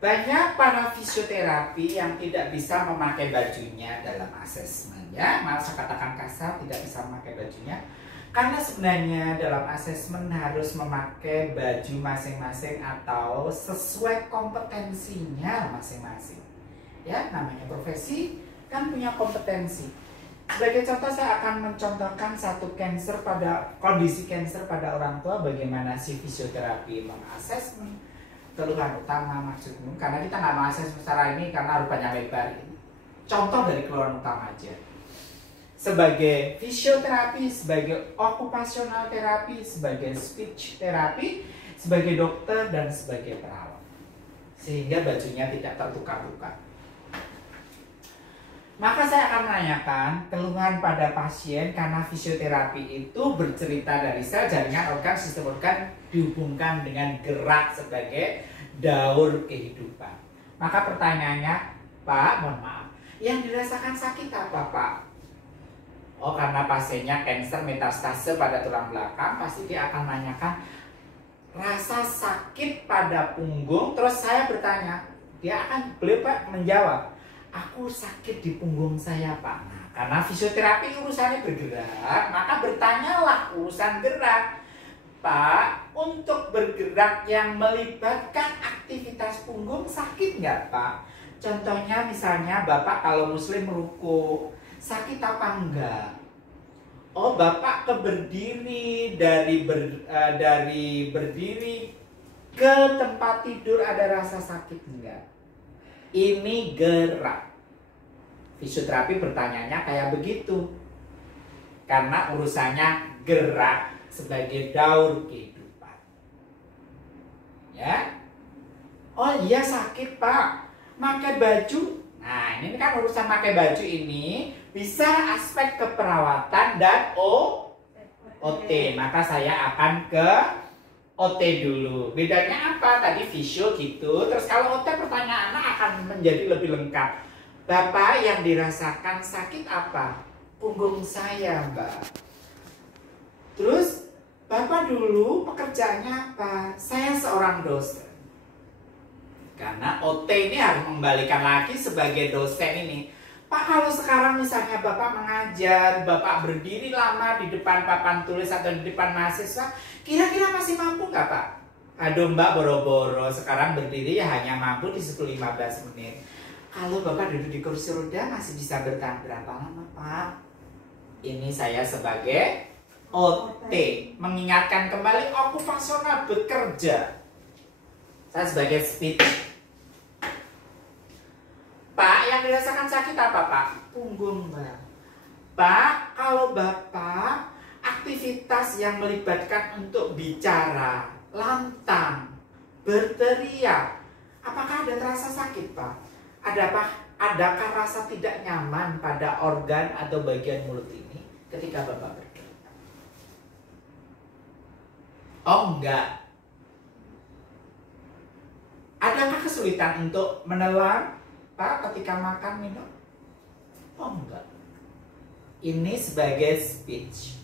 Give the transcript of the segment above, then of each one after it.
Banyak para fisioterapi yang tidak bisa memakai bajunya dalam asesmen, ya. Malah saya katakan kasar, tidak bisa memakai bajunya. Karena sebenarnya dalam asesmen harus memakai baju masing-masing atau sesuai kompetensinya masing-masing. Ya, namanya profesi kan punya kompetensi. Sebagai contoh, saya akan mencontohkan kondisi cancer pada orang tua, bagaimana si fisioterapi mengasesmen keluhan utama maksudnya, karena kita nggak mengakses secara ini karena rupanya lebar. Contoh dari keluhan utama aja. Sebagai fisioterapi, sebagai okupasional terapi, sebagai speech terapi, sebagai dokter dan sebagai perawat, sehingga bajunya tidak tertukar-tukar. Maka saya akan menanyakan keluhan pada pasien karena fisioterapi itu bercerita dari sel, jaringan, organ, sistem organ dihubungkan dengan gerak sebagai daur kehidupan. Maka pertanyaannya, Pak, mohon maaf, yang dirasakan sakit apa, Pak? Oh, karena pasiennya kanker metastase pada tulang belakang, pasti dia akan menanyakan rasa sakit pada punggung. Terus saya bertanya, beliau Pak menjawab, aku sakit di punggung saya, Pak. Nah, karena fisioterapi urusannya bergerak, maka bertanyalah urusan gerak. Pak, untuk bergerak yang melibatkan aktivitas punggung sakit nggak, Pak? Contohnya misalnya Bapak kalau muslim ruku, sakit apa enggak? Oh, Bapak berdiri dari berdiri ke tempat tidur ada rasa sakit enggak? Ini gerak. Fisioterapi bertanyanya kayak begitu. Karena urusannya gerak sebagai daur kehidupan. Ya. Oh iya sakit, Pak. Pakai baju. Nah, ini kan urusan pakai baju ini bisa aspek keperawatan dan OT. Maka saya akan ke OT dulu. Bedanya apa? Tadi visio gitu. Terus kalau OT pertanyaannya akan menjadi lebih lengkap. Bapak yang dirasakan sakit apa? Punggung saya, Mbak. Terus Bapak dulu pekerjaannya apa? Saya seorang dosen. Karena OT ini harus membalikan lagi sebagai dosen ini. Pak, kalau sekarang misalnya Bapak mengajar, Bapak berdiri lama di depan papan tulis atau di depan mahasiswa, kira-kira masih mampu nggak, Pak? Aduh Mbak, boro-boro, sekarang berdiri ya hanya mampu di 10-15 menit. Kalau Bapak duduk di kursi roda masih bisa bertahan berapa lama, Pak? Ini saya sebagai OT, mengingatkan kembali okupasional bekerja. Saya sebagai speech. Pak, yang dirasakan sakit apa, Pak? Punggung, Mbak. Pak, kalau Bapak aktivitas yang melibatkan untuk bicara, lantang, berteriak, apakah ada terasa sakit, Pak? Adakah rasa tidak nyaman pada organ atau bagian mulut ini ketika Bapak berteriak? Oh, enggak. Adakah kesulitan untuk menelan, Pak, ketika makan minum? Oh, enggak. Ini sebagai speech.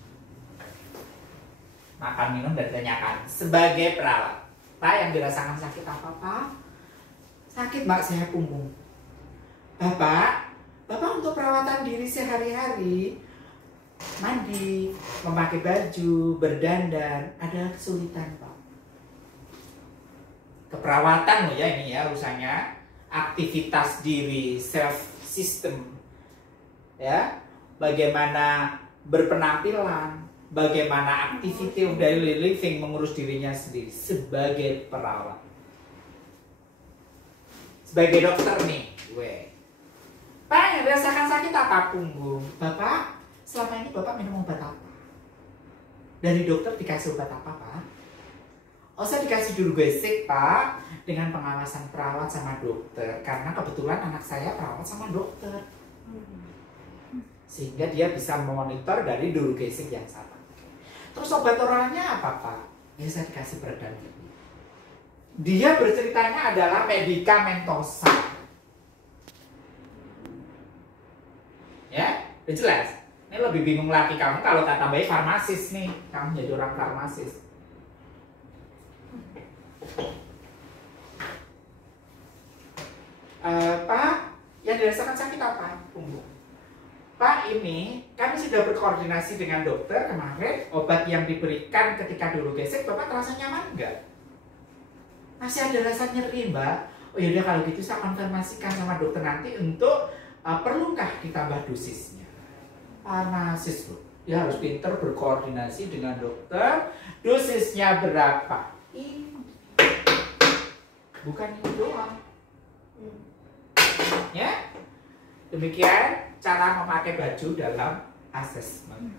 Makan minum dan tanyakan. Sebagai perawat, Pak, yang dirasakan sakit apa, Pak? Sakit, Mbak, saya punggung. Bapak untuk perawatan diri sehari-hari, mandi, memakai baju, berdandan, ada kesulitan, Pak. Keperawatan loh ya ini ya urusannya, aktivitas diri, self system, ya, bagaimana berpenampilan, bagaimana activity of daily living, mengurus dirinya sendiri sebagai perawat. Sebagai dokter nih, gue, Pak, yang dirasakan sakit apa? Punggung. Bapak, selama ini Bapak minum obat apa? Dari dokter dikasih obat apa, Pak? Oh, saya dikasih Durgesik, Pak, dengan pengawasan perawat sama dokter. Karena kebetulan anak saya perawat sama dokter. Sehingga dia bisa memonitor dari Durgesik yang sama. Terus obat oralnya apa, Pak? Ya, saya dikasih peredam nyeri. Dia berceritanya adalah medikamentosa. Ya, udah jelas. Ini lebih bingung lagi kamu kalau tak tambahin farmasis nih. Kamu jadi orang farmasis. Pak, yang dirasakan sakit apa? Punggung. Pak, ini kami sudah berkoordinasi dengan dokter kemarin. Obat yang diberikan ketika dulu gesek, Bapak terasa nyaman enggak? Masih ada rasa nyeri, Mbak. Oh yaudah, kalau gitu saya konfirmasikan sama dokter nanti untuk perlukah ditambah dosisnya. Farmasis, Bu. Dia harus pinter berkoordinasi dengan dokter. Dosisnya berapa? Ini. Bukan ini doang. Ya, demikian cara memakai baju dalam asesmen.